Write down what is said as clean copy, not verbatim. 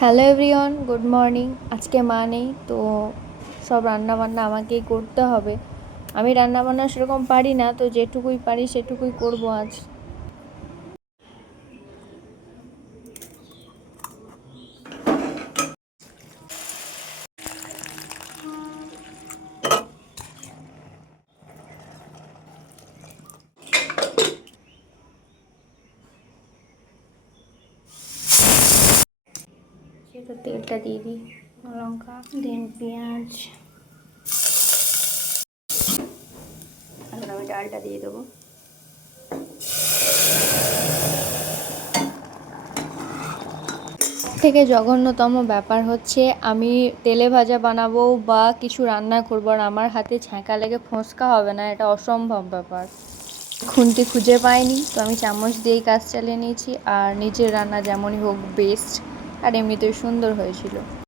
Hello everyone, good morning. আজকে মা নেই, তো সব রান্নাবান্না আমাকেই করতে হবে। আমি রান্নাবান্না সেরকম পারি না, তো যেটুকুই পারি সেটুকুই করব আজ। সেটা তেলটা দিয়ে দিই, লঙ্কা দেন পেঁয়াজ, এখন আমি ডালটা দিয়ে দেবো। থেকে জঘন্যতম ব্যাপার হচ্ছে, আমি তেলে ভাজা বানাবো বা কিছু রান্না করবো আর আমার হাতে ছ্যাঁকা লেগে ফোঁসকা হবে না, এটা অসম্ভব ব্যাপার। খুন্তি খুঁজে পাইনি, তো আমি চামচ দিয়েই কাজ চালিয়ে নিয়েছি। আর নিজের রান্না যেমনই হোক বেস্ট, আর এমনিতেই সুন্দর হয়েছিল।